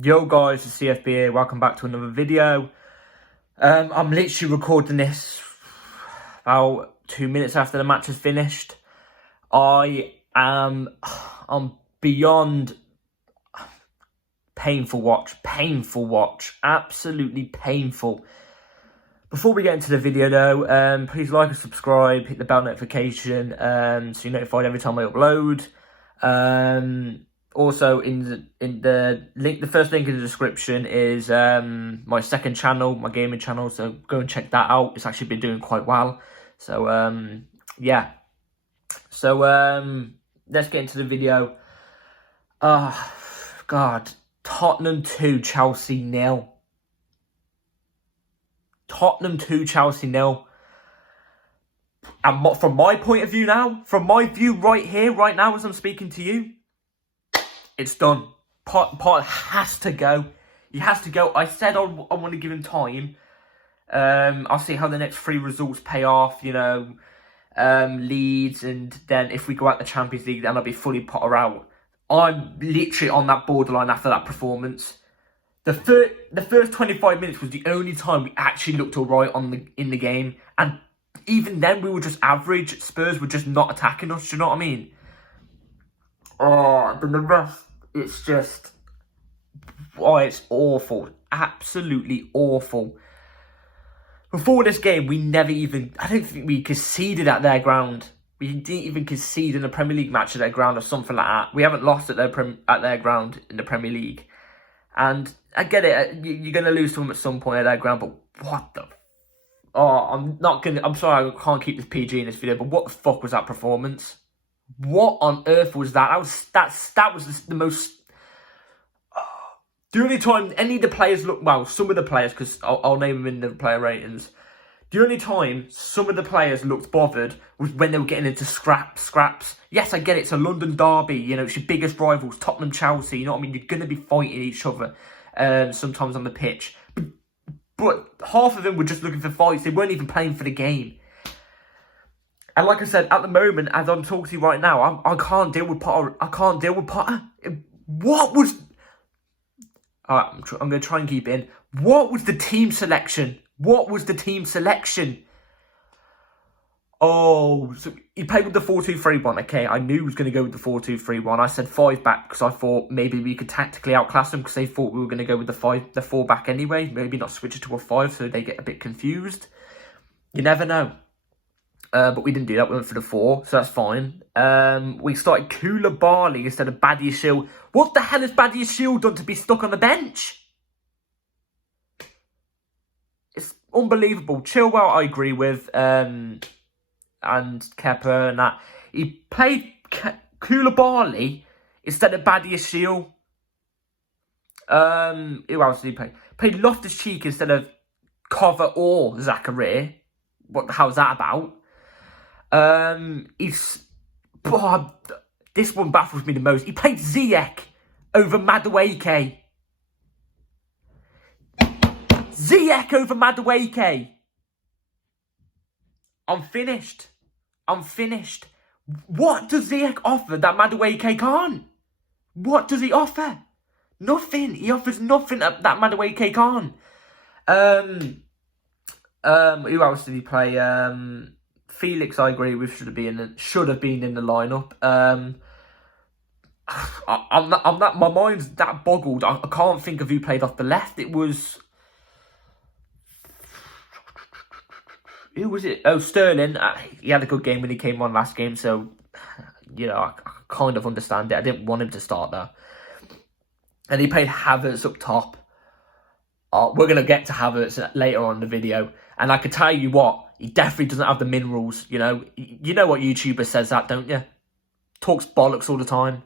Yo guys, it's CFB here. Welcome back to another video. I'm literally recording this about 2 minutes after the match has finished. I'm beyond painful watch, absolutely painful. Before we get into the video though, please like and subscribe, hit the bell notification, so you're notified every time I upload. Also, in the link, the first link in the description is my second channel, my gaming channel. So go and check that out. It's actually been doing quite well. So yeah. So let's get into the video. God, Tottenham 2, Chelsea 0. Tottenham 2, Chelsea 0. And from my point of view now, from my view right here, right now as I'm speaking to you, it's done. Pot has to go. He has to go. I said I want to give him time. I'll see how the next 3 results pay off, you know. Leeds, and then if we go out the Champions League, then I'll be fully Potter out. I'm literally on that borderline after that performance. The first 25 minutes was the only time we actually looked alright in the game. And even then, we were just average. Spurs were just not attacking us, do you know what I mean? But the rest, it's just, it's awful. Absolutely awful. Before this game, we never even, I don't think we conceded at their ground. We didn't even concede in a Premier League match at their ground or something like that. We haven't lost at their ground in the Premier League. And I get it, you're going to lose to them at some point at their ground, but what the... I'm sorry I can't keep this PG in this video, but what the fuck was that performance? What on earth was that? That was the most... The only time any of the players look... Well, some of the players, because I'll name them in the player ratings. The only time some of the players looked bothered was when they were getting into scraps. Yes, I get it. It's a London derby. You know, it's your biggest rivals, Tottenham, Chelsea. You know what I mean? You're going to be fighting each other sometimes on the pitch. But half of them were just looking for fights. They weren't even playing for the game. And like I said, at the moment, as I'm talking to you right now, I can't deal with Potter. I can't deal with Potter. What was... Alright, I'm going to try and keep it in. What was the team selection? What was the team selection? Oh, so he played with the 4-2-3-1. Okay, I knew he was going to go with the 4-2-3-1. I said 5 back because I thought maybe we could tactically outclass them because they thought we were going to go with the 4 back anyway. Maybe not switch it to a 5 so they get a bit confused. You never know. But we didn't do that. We went for the 4, so that's fine. We started Koulibaly instead of Badiashile. What the hell has Badiashile done to be stuck on the bench? It's unbelievable. Chilwell, I agree with, and Kepa and that. He played Koulibaly instead of Badiashile. Who else did he play? Played Loftus-Cheek instead of Cover or Zachary. What the hell is that about? This one baffles me the most. He played Ziyech over Madueke. Ziyech over Madueke. I'm finished. What does Ziyech offer that Madueke can't? What does he offer? Nothing. He offers nothing that Madueke can't. Who else did he play? Felix, I agree with, should have been in the lineup. My mind's that boggled. I can't think of who played off the left. It was... Who was it? Oh, Sterling. He had a good game when he came on last game, so, you know, I kind of understand it. I didn't want him to start there. And he played Havertz up top. We're going to get to Havertz later on in the video. And I can tell you what, he definitely doesn't have the minerals, you know. You know what YouTuber says that, don't you? Talks bollocks all the time.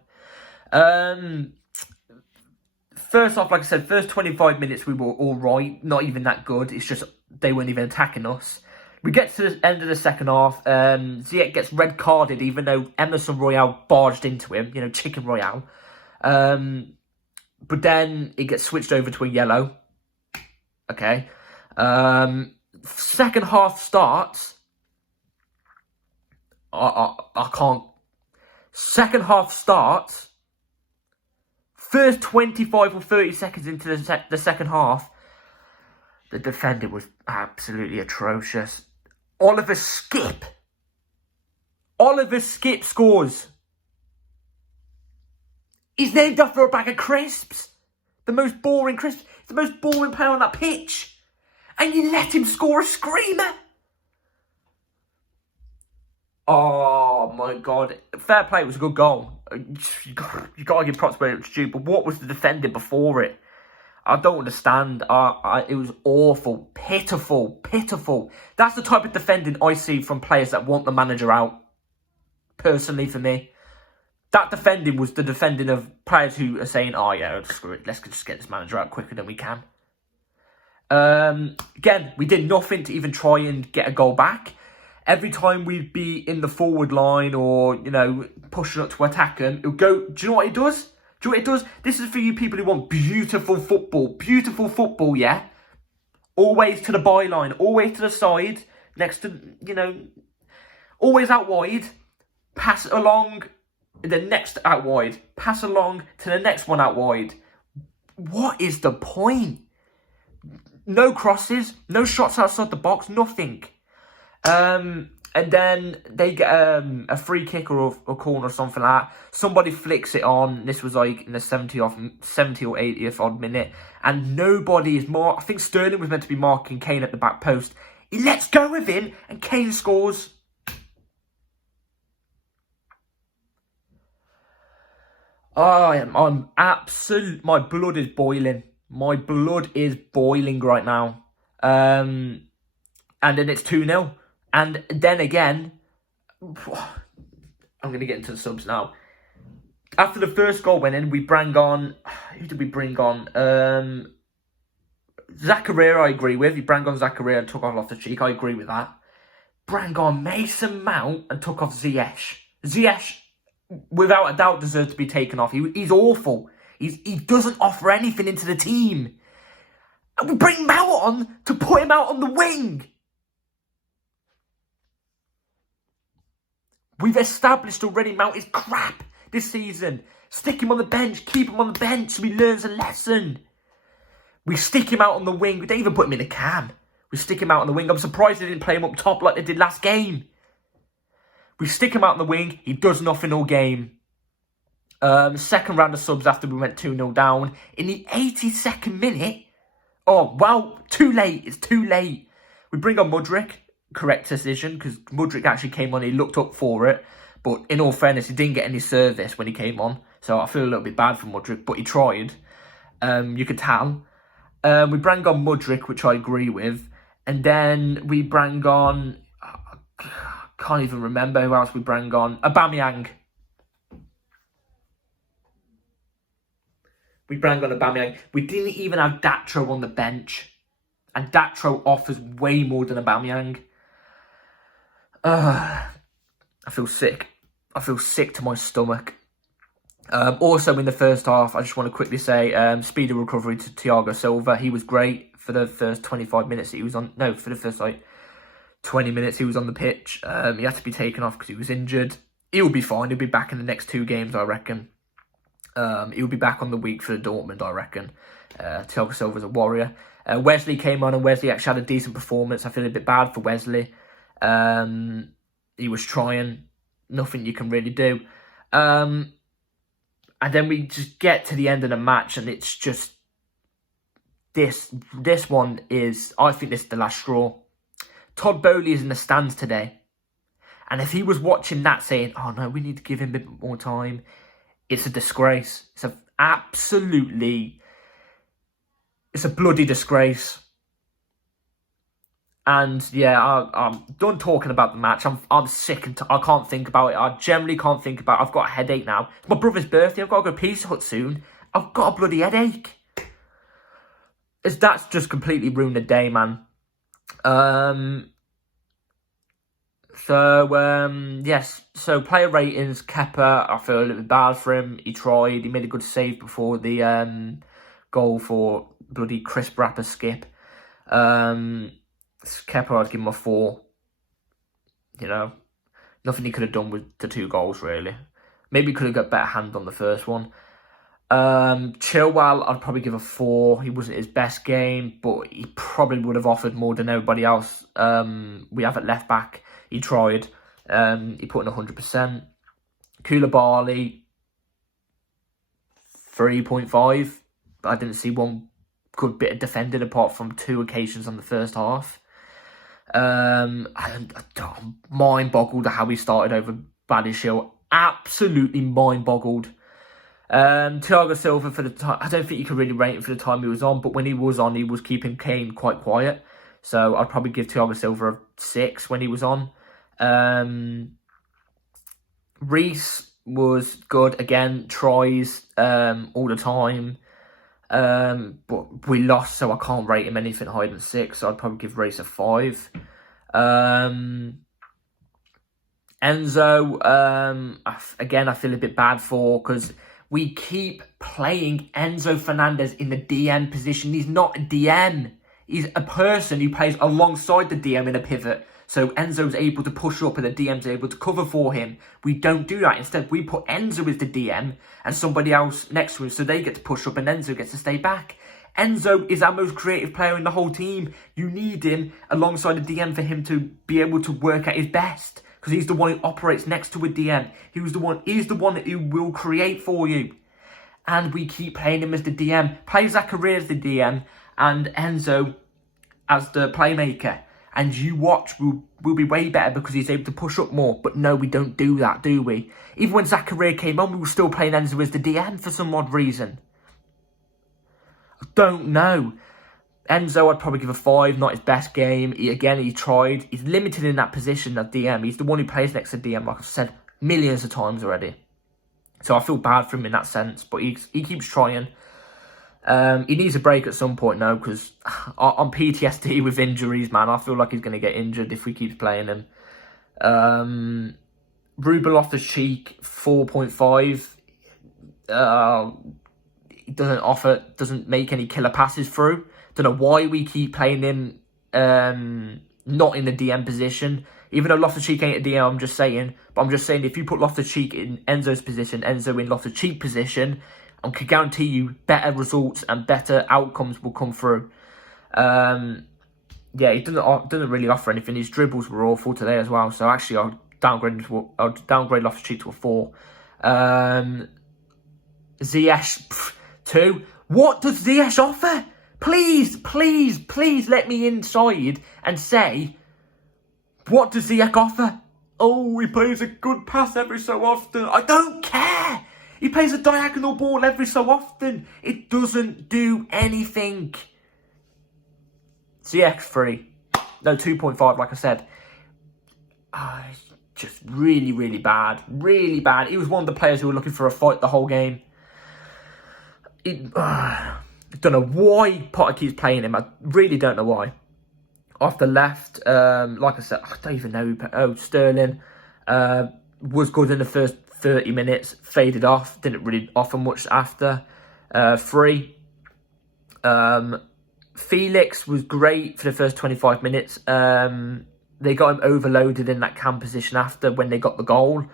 First off, like I said, first 25 minutes we were all right. Not even that good. It's just they weren't even attacking us. We get to the end of the second half. Ziyech gets red carded, even though Emerson Royale barged into him. You know, Chicken Royale. But then it gets switched over to a yellow. Okay. Second half starts. I can't. Second half starts. First 25 or 30 seconds into the second half, the defending was absolutely atrocious. Oliver Skip scores. He's named after a bag of crisps. The most boring crisps. The most boring player on that pitch. And you let him score a screamer. Oh my God. Fair play, it was a good goal. You got to give props where it's due. But what was the defending before it? I don't understand. It was awful. Pitiful. That's the type of defending I see from players that want the manager out. Personally, for me. That defending was the defending of players who are saying, oh yeah, screw it, let's just get this manager out quicker than we can. Again, we did nothing to even try and get a goal back. Every time we'd be in the forward line or, pushing up to attack them, it would go, do you know what it does? This is for you people who want beautiful football, yeah? Always to the byline, always to the side, next to, always out wide, pass along, the next out wide, pass along to the next one out wide. What is the point? No crosses, no shots outside the box, nothing. And then they get a free kick or a corner or something like that. Somebody flicks it on. This was like in the 70 or 80th odd minute. And nobody is I think Sterling was meant to be marking Kane at the back post. He lets go of him and Kane scores. I'm absolute. My blood is boiling. My blood is boiling right now. And then it's 2-0. And then again, I'm going to get into the subs now. After the first goal went in, we bring on... Who did we bring on? Zakaria, I agree with. He brought on Zakaria and took off the cheek. I agree with that. Brought on Mason Mount and took off Ziyech. Ziyech, without a doubt, deserves to be taken off. He's awful. He doesn't offer anything into the team. And we bring Mount on to put him out on the wing. We've established already Mount is crap this season. Stick him on the bench. Keep him on the bench so he learns a lesson. We stick him out on the wing. We don't even put him in a cam. We stick him out on the wing. I'm surprised they didn't play him up top like they did last game. We stick him out on the wing. He does nothing all game. Second round of subs after we went 2-0 down. In the 82nd minute. Oh, wow. Too late. It's too late. We bring on Mudryk. Correct decision, because Mudryk actually came on. He looked up for it. But in all fairness, he didn't get any service when he came on. So I feel a little bit bad for Mudryk. But he tried. You could tell. We bring on Mudryk, which I agree with. And then we bring on... I can't even remember who else we bring on. Aubameyang. We bring on Aubameyang. We didn't even have Datro on the bench. And Datro offers way more than Aubameyang. I feel sick. I feel sick to my stomach. Also in the first half, I just want to quickly say, speedy recovery to Thiago Silva. He was great for the first 25 minutes that he was on. No, for the first 20 minutes he was on the pitch. He had to be taken off because he was injured. He'll be fine. He'll be back in the next 2 games, I reckon. He'll be back on the week for Dortmund, I reckon. Thiago Silva's a warrior. Wesley came on and Wesley actually had a decent performance. I feel a bit bad for Wesley. He was trying. Nothing you can really do. And then we just get to the end of the match and it's just... This one is... I think this is the last straw. Todd Bowley is in the stands today. And if he was watching that saying, oh no, we need to give him a bit more time, it's a disgrace. It's a absolutely... It's a bloody disgrace. And yeah, I'm done talking about the match. I'm sick and I can't think about it. I generally can't think about it. I've got a headache now. It's my brother's birthday. I've got to go Pizza Hut soon. I've got a bloody headache. That's just completely ruined the day, man. Yes. So player ratings, Kepa, I feel a little bit bad for him. He tried. He made a good save before the goal for bloody crisp wrapper skip. Kepa, I'd give him a 4. Nothing he could have done with the 2 goals, really. Maybe he could have got better hand on the first one. Chilwell, I'd probably give a 4. He wasn't his best game, but he probably would have offered more than everybody else. We have at left back. He tried. He put in 100%. Koulibaly, 3.5. I didn't see one good bit of defending apart from 2 occasions on the first half. I'm mind-boggled at how he started over Badiashile. Absolutely mind-boggled. Thiago Silva, for the time, I don't think you can really rate him for the time he was on, but when he was on, he was keeping Kane quite quiet. So I'd probably give Thiago Silva a 6 when he was on. Reece was good again, tries all the time. But we lost, so I can't rate him anything higher than 6. So I'd probably give Reece a 5. Enzo, again, I feel a bit bad for, because we keep playing Enzo Fernandez in the DM position. He's not a DM. He's a person who plays alongside the DM in a pivot. So Enzo's able to push up and the DM's able to cover for him. We don't do that. Instead, we put Enzo as the DM and somebody else next to him, so they get to push up and Enzo gets to stay back. Enzo is our most creative player in the whole team. You need him alongside the DM for him to be able to work at his best, because he's the one who operates next to a DM. He's the one who will create for you. And we keep playing him as the DM. Play Zakaria as the DM and Enzo as the playmaker. And you watch, we'll be way better because he's able to push up more. But no, we don't do that, do we? Even when Zakaria came on, we were still playing Enzo as the DM for some odd reason. I don't know. Enzo, I'd probably give a 5. Not his best game. He tried. He's limited in that position at DM. He's the one who plays next to DM, like I've said millions of times already. So I feel bad for him in that sense. But he keeps trying. He needs a break at some point now, because on PTSD with injuries, man, I feel like he's going to get injured if we keep playing him. Ruben Loftus-Cheek, 4.5. He doesn't make any killer passes through. Don't know why we keep playing him not in the DM position. Even though Loftus-Cheek ain't a DM, I'm just saying. But I'm just saying, if you put Loftus-Cheek in Enzo's position, Enzo in Loftus-Cheek position, I can guarantee you better results and better outcomes will come through. Yeah, he doesn't really offer anything. His dribbles were awful today as well. So actually, I'll downgrade Loftus-Cheek to a 4. Ziyech, 2. What does Ziyech offer? Please, please, please let me inside and say, what does Ziyech offer? Oh, he plays a good pass every so often. I don't care. He plays a diagonal ball every so often. It doesn't do anything. Ziyech 3. No, 2.5, like I said. It's just really, really bad. Really bad. He was one of the players who were looking for a fight the whole game. I don't know why Potter keeps playing him. I really don't know why. Off the left, like I said, I don't even know. Sterling was good in the first 30 minutes, faded off, didn't really offer much after. 3. Felix was great for the first 25 minutes. They got him overloaded in that cam position after when they got the goal.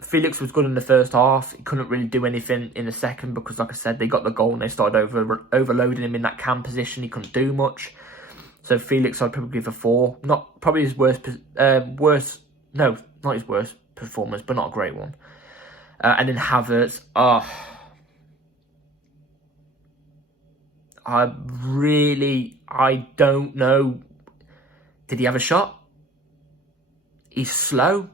Felix was good in the first half. He couldn't really do anything in the second because, like I said, they got the goal and they started overloading him in that cam position. He couldn't do much. So Felix, I'd probably give a 4. Not probably his not his worst performance, but not a great one. And then Havertz, I don't know. Did he have a shot? He's slow.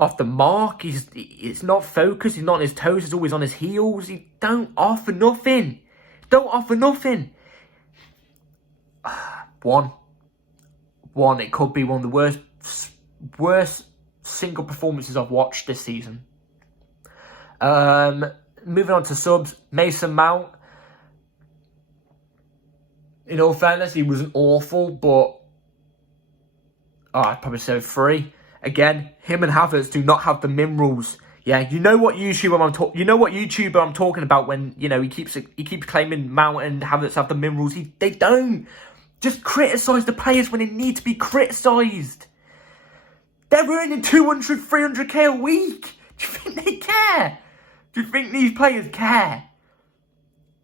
Off the mark, it's not focused. He's not on his toes. He's always on his heels. He don't offer nothing. Don't offer nothing. 1. It could be one of the worst single performances I've watched this season. Moving on to subs, Mason Mount. In all fairness, he wasn't awful, but I'd probably say 3. Again, him and Havertz do not have the minerals. Yeah, you know what YouTuber I'm talking about when he keeps claiming Mount and Havertz have the minerals. They don't. Just criticise the players when they need to be criticised. They're earning 200, 300k a week. Do you think they care? Do you think these players care?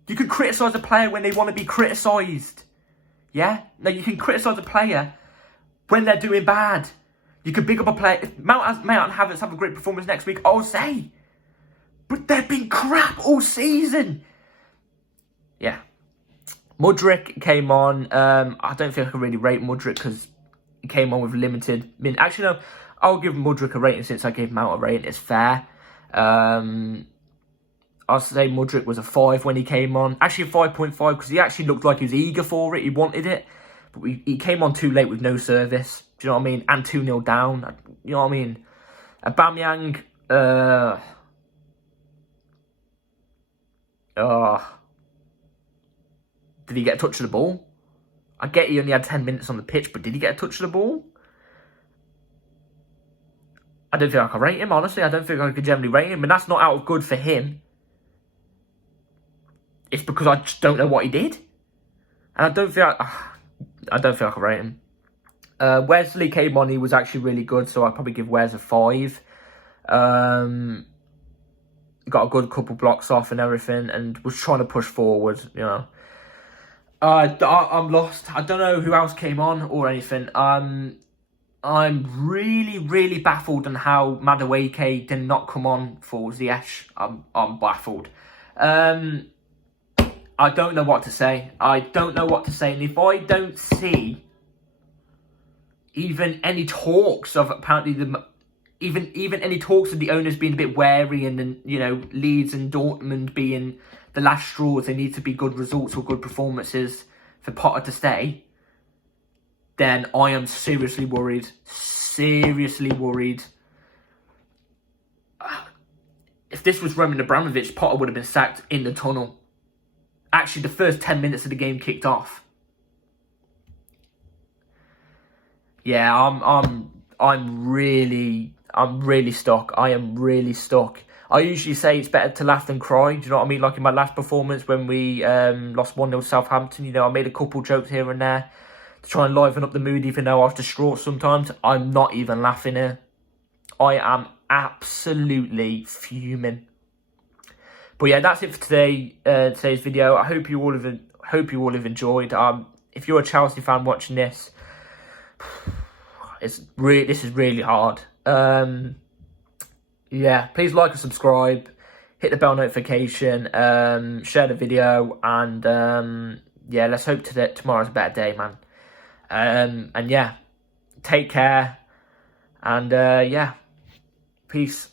You can criticise a player when they want to be criticised. Yeah? No, you can criticise a player when they're doing bad. You can big up a player. If Mount and Havertz have a great performance next week, I'll say. But they've been crap all season. Yeah. Mudryk came on. I don't think I can really rate Mudryk because he came on with limited min. Actually, no. I'll give Mudryk a rating since I gave Mount a rating. It's fair. I'll say Mudryk was a 5 when he came on. Actually, a 5.5 because he actually looked like he was eager for it. He wanted it. But he came on too late with no service. Do you know what I mean? And 2-0 down. You know what I mean? Aubameyang. Did he get a touch of the ball? I get he only had 10 minutes on the pitch, but did he get a touch of the ball? I don't think I can rate him, honestly. I don't think I could generally rate him. And that's not out of good for him. It's because I just don't know what he did. And I don't think I can rate him. Wesley came on. He was actually really good. So I'd probably give Wes a 5. Got a good couple blocks off and everything. And was trying to push forward, you know. I'm lost. I don't know who else came on or anything. I'm really, really baffled on how Madueke did not come on for Ziyech. I'm baffled. I don't know what to say. And if I don't see even any talks of apparently even any talks of the owners being a bit wary and then, you know, Leeds and Dortmund being the last straws, they need to be good results or good performances for Potter to stay, then I am seriously worried. Seriously worried. If this was Roman Abramovich, Potter would have been sacked in the tunnel. Actually, the first 10 minutes of the game kicked off. Yeah, I'm really stuck. I am really stuck. I usually say it's better to laugh than cry. Do you know what I mean? Like in my last performance when we lost 1-0 to Southampton, you know, I made a couple jokes here and there to try and liven up the mood, even though I was distraught sometimes. I'm not even laughing here. I am absolutely fuming. But yeah, that's it for today's video. I hope you all have enjoyed. If you're a Chelsea fan watching this, this is really hard. Yeah, please like and subscribe, hit the bell notification, share the video, and yeah, let's hope that tomorrow's a better day, man. And yeah, take care, and yeah, peace.